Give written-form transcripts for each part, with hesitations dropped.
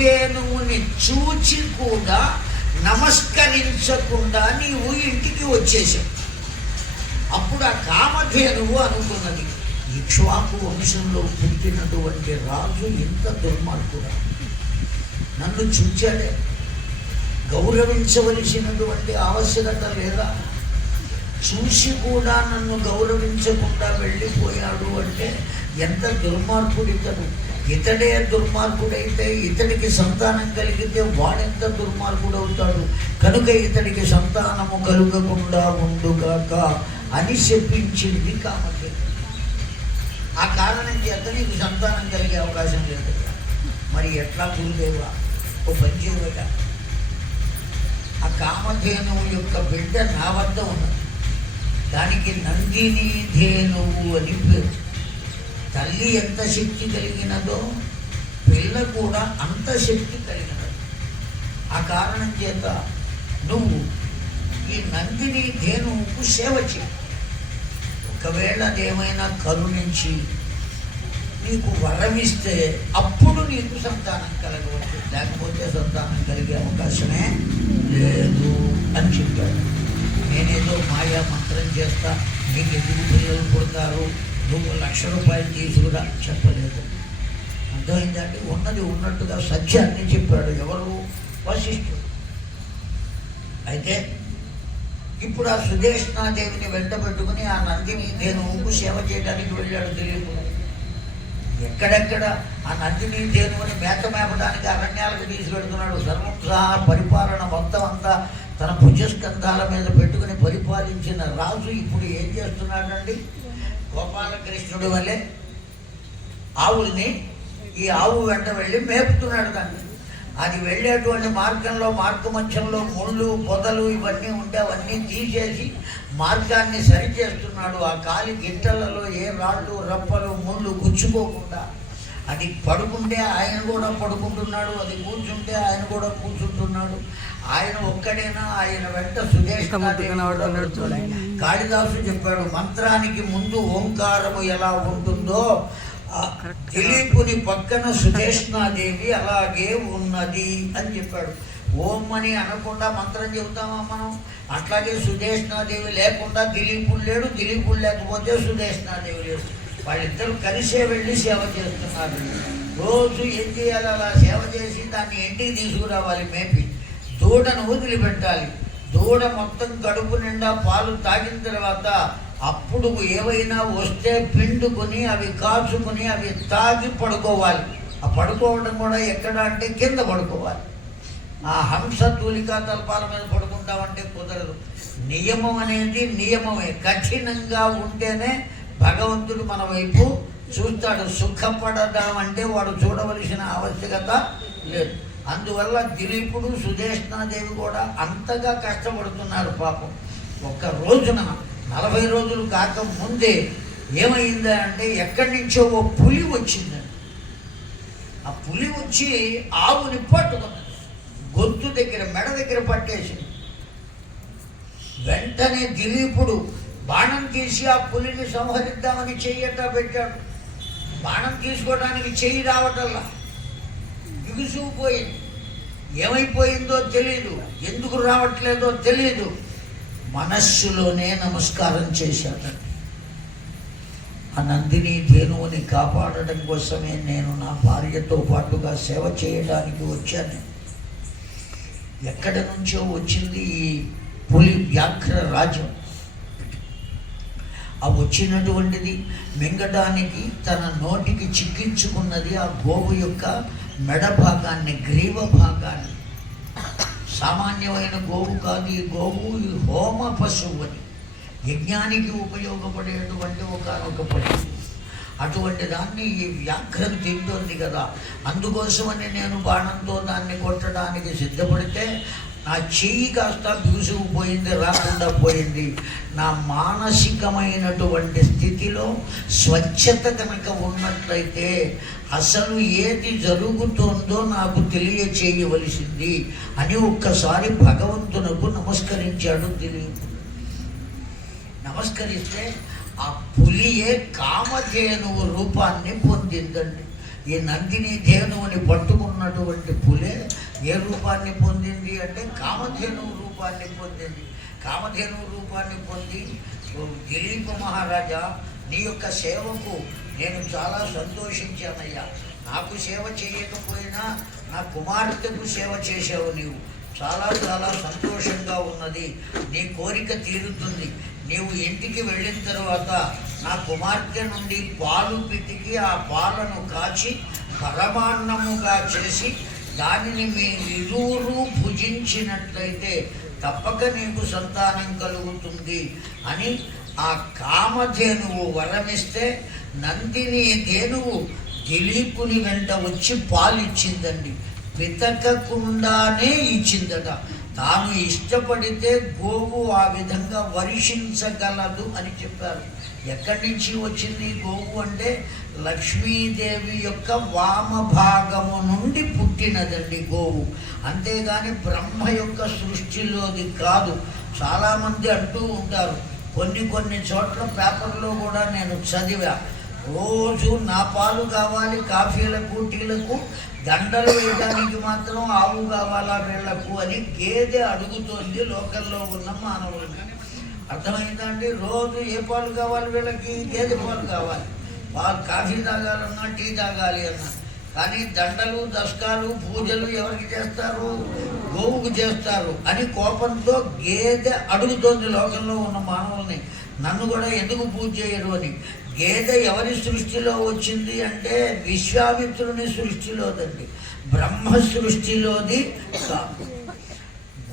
కామధేనువుని చూచి కూడా నమస్కరించకుండా నీవు ఇంటికి వచ్చేసావు. అప్పుడు ఆ కామధేనువు అనుకున్నది, ఇక్ష్వాకు వంశంలో పుట్టినటువంటి రాజు ఇంత దుర్మార్గుడా, నన్ను చూచాడే, గౌరవించవలసినటువంటి ఆవశ్యకత లేదా? చూసి కూడా నన్ను గౌరవించకుండా వెళ్ళిపోయాడు అంటే ఎంత దుర్మార్గుడు ఇతడు. ఇతడే దుర్మార్గుడైతే ఇతడికి సంతానం కలిగితే వాడెంత దుర్మార్గుడు అవుతాడు. కనుక ఇతడికి సంతానము కలుగకుండా ఉండుగాక అని చెప్పించింది కామధేను. ఆ కారణం చేత నీకు సంతానం కలిగే అవకాశం లేదు. మరి ఎట్లా గురుదేవా, ఓ పని చేయవట, ఆ కామధేనువు యొక్క బిడ్డ నా వద్ద ఉన్నది, దానికి నందిని ధేనువు అని పేరు. తల్లి ఎంత శక్తి కలిగినదో పిల్ల కూడా అంత శక్తి కలిగినది. ఆ కారణం చేత నువ్వు ఈ నందిని ధేనువుకు సేవ చేయి. ఒకవేళ అదేమైనా కరుణించి నీకు వరమిస్తే అప్పుడు నీకు సంతానం కలగవచ్చు, లేకపోతే సంతానం కలిగే అవకాశమే లేదు అని చెప్పాడు. నేనేదో మాయా మంత్రం చేస్తా, నీకు ఎదురు పిల్లలు పుడతారు, నువ్వు ₹1,00,000 తీసుకురా చెప్పలేదు. అర్థమైందంటే ఉన్నది ఉన్నట్టుగా సత్యాన్ని చెప్పాడు. ఎవరు? వశిష్ఠుడు. అయితే ఇప్పుడు ఆ సుదేష్ణాదేవిని వెంట పెట్టుకుని ఆ నందిని ధేనువుకు సేవ చేయడానికి వెళ్ళాడు దిలీపుడు. ఎక్కడెక్కడ ఆ నందిని ధేనువుని మేత మేపడానికి అరణ్యాలకు తీసుకెడుతున్నాడు. సర్వం సహా పరిపాలన మొత్తం అంతా తన భుజస్కంధాల మీద పెట్టుకుని పరిపాలించిన రాజు ఇప్పుడు ఏం చేస్తున్నాడండి? గోపాలకృష్ణుడి వల్లే ఆవుల్ని ఈ ఆవు వెంట వెళ్ళి మేపుతున్నాడు. దాన్ని అది వెళ్ళేటువంటి మార్గంలో మార్గమధ్యంలో ముళ్ళు పొదలు ఇవన్నీ ఉంటే అవన్నీ తీసేసి మార్గాన్ని సరిచేస్తున్నాడు. ఆ కాలి గిట్టలలో ఏ రాళ్ళు రప్పలు ముళ్ళు గుచ్చుకోకుండా. అది పడుకుంటే ఆయన కూడా పడుకుంటున్నాడు, అది కూర్చుంటే ఆయన కూడా కూర్చుంటున్నాడు. ఆయన ఒక్కడైనా ఆయన వెంట సుదేష్ణాదేవి. కాళిదాసు చెప్పాడు, మంత్రానికి ముందు ఓంకారము ఎలా ఉంటుందో దిలీపుని పక్కన సుదేష్ణాదేవి అలాగే ఉన్నది అని చెప్పాడు. ఓం అని అనకుండా మంత్రం చెబుతామా మనం? అట్లాగే సుదేష్ణాదేవి లేకుండా దిలీపుడు లేడు, దిలీపుడు లేకపోతే సుదేష్ణాదేవి లేడు. వాళ్ళిద్దరూ కలిసే వెళ్ళి సేవ చేస్తున్నారు. రోజు ఏం చేయాలి? అలా సేవ చేసి దాన్ని ఇంటికి తీసుకురావాలి, మేపి దూడను వదిలిపెట్టాలి. దూడ మొత్తం కడుపు నిండా పాలు తాగిన తర్వాత అప్పుడు ఏవైనా వస్తే పిండుకొని అవి కాచుకొని అవి తాగి పడుకోవాలి. ఆ పడుకోవడం కూడా ఎక్కడ అంటే కింద పడుకోవాలి. ఆ హంస తూలికా తల్పాల మీద పడుకుంటామంటే కుదరదు. నియమం అనేది నియమమే. కఠినంగా ఉంటేనే భగవంతుడు మన వైపు చూస్తాడు. సుఖపడదామంటే వాడు చూడవలసిన ఆవశ్యకత లేదు. అందువల్ల దిలీపుడు సుదేష్ణాదేవి కూడా అంతగా కష్టపడుతున్నారు పాపం. ఒక్క రోజున 40 రోజులు కాక ముందే ఏమైందా అంటే ఎక్కడి నుంచో ఓ పులి వచ్చిందండి. ఆ పులి వచ్చి ఆవుని పట్టుకున్నది, గొంతు దగ్గర మెడ దగ్గర పట్టేసింది. వెంటనే దిలీపుడు బాణం తీసి ఆ పులిని సంహరిద్దామని చెయ్యట పెట్టాడు. బాణం తీసుకోవడానికి చెయ్యి రావటల్లా, బిగుసుకుపోయింది. ఏమైపోయిందో తెలియదు, ఎందుకు రావట్లేదో తెలియదు. మనస్సులోనే నమస్కారం చేశాడండి. ఆ నందిని ధేనువుని కాపాడడం కోసమే నేను నా భార్యతో పాటుగా సేవ చేయడానికి వచ్చాను. ఎక్కడి నుంచో వచ్చింది ఈ పులి వ్యాఘ్ర రాజ్యం. ఆ వచ్చినటువంటిది మింగడానికి తన నోటికి చిక్కించుకున్నది ఆ గోవు యొక్క మెడ భాగాన్ని, గ్రీవ భాగాన్ని. సామాన్యమైన గోవు కాదు ఈ గోవు, ఈ హోమ పశువు అని, యజ్ఞానికి ఉపయోగపడేటువంటి ఒకనొక పశువు. అటువంటి దాన్ని ఈ వ్యాఘ్రం తింటోంది కదా. అందుకోసమని నేను బాణంతో దాన్ని కొట్టడానికి సిద్ధపడితే నా చెయ్యి కాస్త బిగుసుకుపోయింది, రాకుండా పోయింది. నా మానసికమైనటువంటి స్థితిలో స్వచ్ఛత కనుక ఉన్నట్లయితే అసలు ఏది జరుగుతోందో నాకు తెలియచేయవలసింది అని ఒక్కసారి భగవంతునకు నమస్కరించాడు దిలీపుడు. నమస్కరిస్తే ఆ పులియే కామధేనువు రూపాన్ని పొందిందండి. ఈ నందిని ధేనువుని పట్టుకున్నటువంటి పులే ఏ రూపాన్ని పొందింది అంటే కామధేనువు రూపాన్ని పొందింది. కామధేనువు రూపాన్ని పొంది, దిలీప మహారాజా నీ యొక్క సేవకు నేను చాలా సంతోషించానయ్యా. నాకు సేవ చేయకపోయినా నా కుమార్తెకు సేవ చేసావు నీవు. చాలా చాలా సంతోషంగా ఉన్నది. నీ కోరిక తీరుతుంది. నీవు ఇంటికి వెళ్ళిన తర్వాత నా కుమార్తె నుండి పాలు పితికి ఆ పాలను కాచి పరమాన్నముగా చేసి దానిని మీ ఇరువురు భుజించినట్లయితే తప్పక నీకు సంతానం కలుగుతుంది అని ఆ కామధేనువు వరమిస్తే నందిని ధేనువు దిలీపుని వెంట వచ్చి పాలిచ్చిందండి. పితకకుండానే ఇచ్చిందట. తాను ఇష్టపడితే గోవు ఆ విధంగా వర్షించగలదు అని చెప్పారు. ఎక్కడి నుంచి వచ్చింది గోవు అంటే లక్ష్మీదేవి యొక్క వామభాగము నుండి పుట్టినదండి గోవు. అంతేగాని బ్రహ్మ యొక్క సృష్టిలోది కాదు. చాలామంది అంటూ ఉంటారు, కొన్ని చోట్ల పేపర్లో కూడా నేను చదివా, రోజు నా పాలు కావాలి కాఫీలకు టీలకు, దండలు వేయడానికి మాత్రం ఆవు కావాలా వీళ్లకు అని గేదె అడుగుతోంది లోకల్లో ఉన్న మానవులకి. అర్థమైందండి? రోజు ఏ పాలు కావాలి వీళ్ళకి? గేదె పాలు కావాలి. కాఫీ తాగాలన్నా టీ తాగాలి అన్నా. కానీ దండలు దశకాలు పూజలు ఎవరికి చేస్తారు? గోవుకు చేస్తారు అని కోపంతో గేదె అడుగుతోంది లోకంలో ఉన్న మానవుల్ని, నన్ను కూడా ఎందుకు పూజ చేయరు అని. గేదె ఎవరి సృష్టిలో వచ్చింది అంటే విశ్వామిత్రుని సృష్టిలోదండి, బ్రహ్మ సృష్టిలోది కాదు.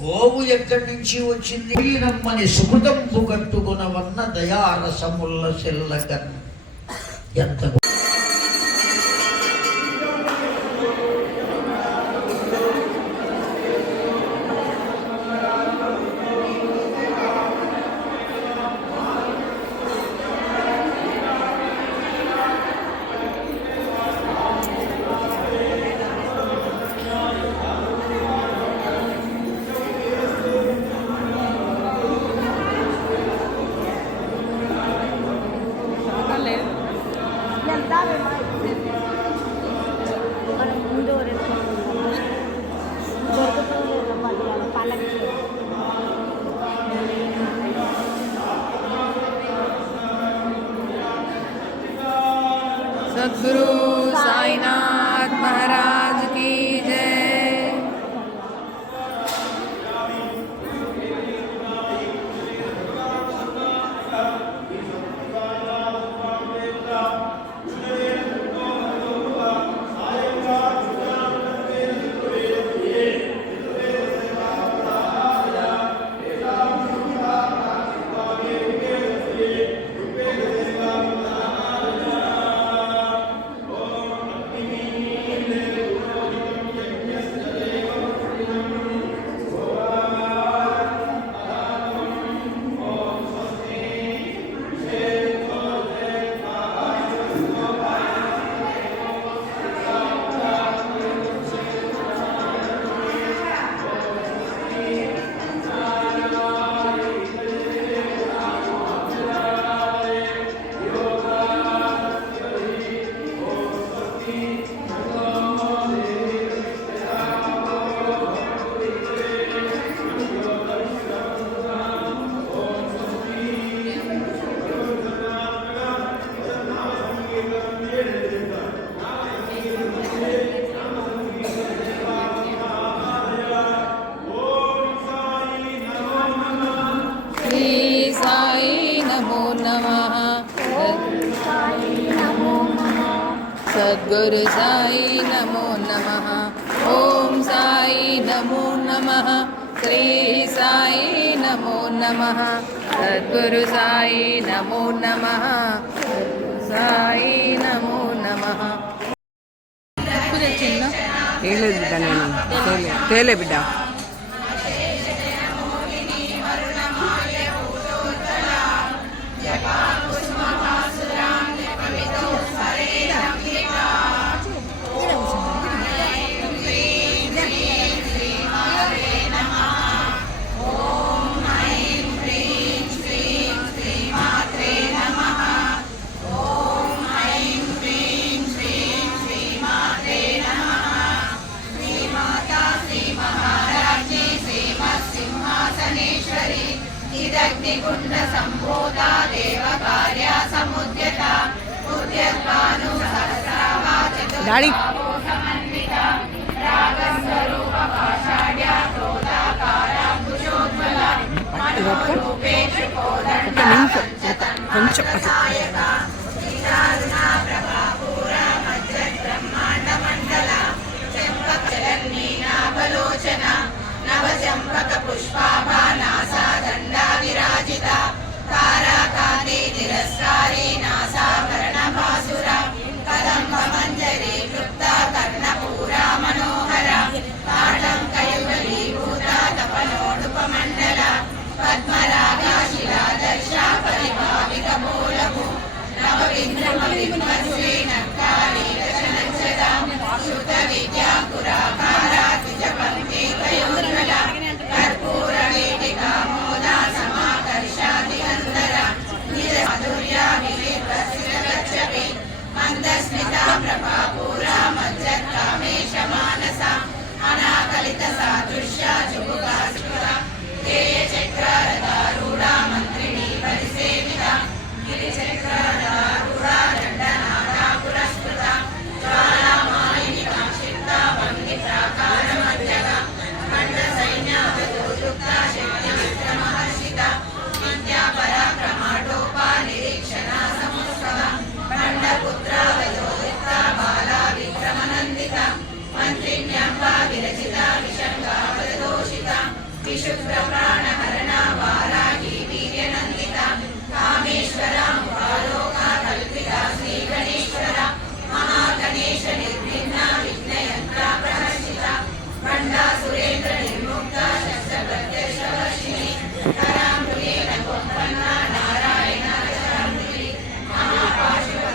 గోవు ఎక్కడి నుంచి వచ్చింది? నమ్మని సుకృతంపు కట్టుకునవన్న దయారసముల్ల సెల్లగన్. ఎంత सद्गुरु साईनाथ महाराज की जय। सद्गुरु साई नमो नमः। ओम साई नमो नमः। श्री साई नमो नमः। सद्गुरु साई नमो नमः। साई नमो नमः। లేదు బిడ్డ, నేను తేలే బిడ్డ. విదగ్నికుండ సంభూతా దేవకార్య సముద్యత ఉద్యత్వాను సహస్రావాచతు డాడీ రాగస్వరూప పాషాఢ్య క్రోధాకారాంబుజోజ్వల మనోరూపేషు కొంచెం నాభలోచన నవచంపక పుష్పాభానాసాదండా విరాజిత తారాకాంతి తిరస్కారీ నాసాభరణ భాసుర కదంబ మంజరీ క్లుప్త కర్ణపూరా మనోహర తాటంకయుగలీభూత తపనోడుపమండల పద్మరాగా శిలాదర్శ పరిభావిక మూలము నవవింద్రమ విమర్శే నక్కాళీ దశనచ్చద శుద్ధ విద్యా పురాకారా ద్విజపంక్తి కయోజ్వల కర్పూర వేదికా మోద సమాకర్షాది అందర నిజ మాధుర్య వివేకస్మిత మందస్మిత ప్రభాపూరా మజ్జత్కామేశ మానస అనాకలిత సాదృశ్య జుగుగా ధ్యేయ చక్రారూఢ మంత్రిణీ పరిసేవిత గిరిచక్రారూఢ దండనాథా పురస్కృత జ్వాలామాలిని కాక్షిప్త వంగి ప్రాకార మధ్యగ ఖండ సైన్యావధోయుక్త శక్తి విక్రమహర్షిత విద్యా పరాక్రమాటోపా నిరీక్షణ సముత్సవ ఖండపుత్రావధోయుక్త బాలా విక్రమనందిత మంత్రిణ్యంబా విరచిత విషంగావదోషిత విశుభ్ర ప్రాణహరణ వారాహి వీర్యనందిత కామేశ్వర ముఖాలోక కల్పిత శ్రీ గణేశ్వర మహాగణేశ నిర్విఘ్న విఘ్నయంత్ర ప్రహర్షిత ఖండా సురేంద్ర నిర్ముక్త శస్త్ర ప్రత్యక్షవర్షిణి కరామృగేణ గోపన్న నారాయణ రచనామృతి మహాపాశుపత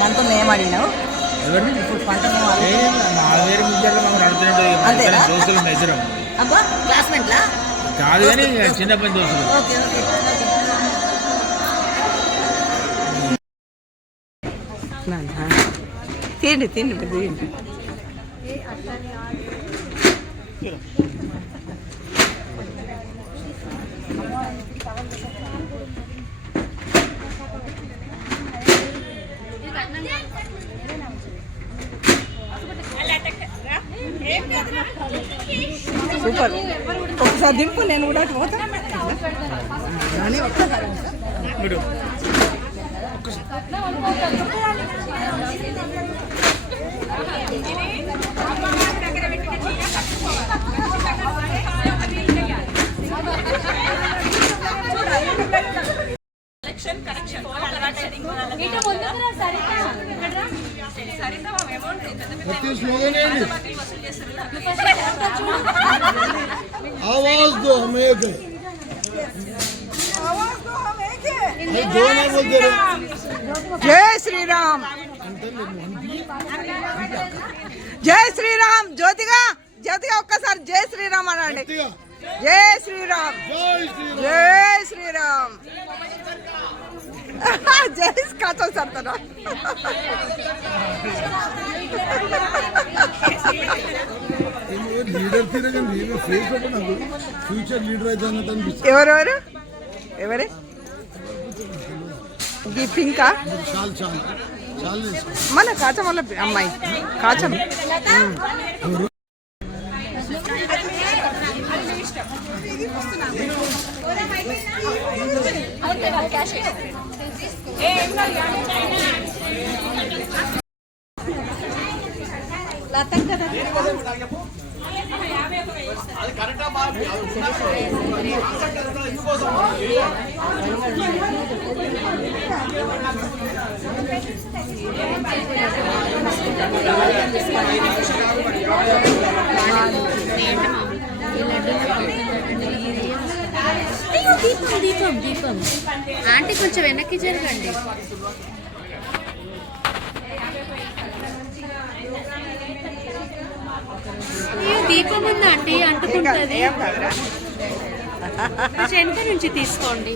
పంతొమ్మిది ఏం అడిగినావు ఇప్పుడు పంతొమ్మిది అంతేనా అబ్బా క్లాస్మేట్లా కాదు కానీ చిన్నప్పటి దోస్తులు ఓకే ఓకే తిండి తిండి తిండి సూపర్ ఒకసారి దింపు నేను కూడా పోతా కానీ ఒక్కసారి आवाज दो हमें एक भाई दो ना बोलते रहे జై శ్రీరామ్ జై శ్రీరామ్ జ్యోతిగా జ్యోతిగా ఒక్కసారి జై శ్రీరామ్ అనండి गट्टिगा జై శ్రీరామ్ जय श्री राम జై శ్రీరామ్ జై కాతో సర్తనా लीडर थी लेकिन लीडर फेस होता ना फ्यूचर लीडर అయితే అన్నట్టు అనిపిస్తుంది ఎవరెవరు ఎవరే ఈ పింకా చాలు చాలు చాలు చేసుకో మన కాచం వల్ల అమ్మాయి కాచం దీపం దీపం దీపం ఆంటీ కొంచెం వెనక్కి జరగండి. దీపం ఉందా ఆంటీ అంటుకుంటుంది. వెనక నుంచి తీసుకోండి.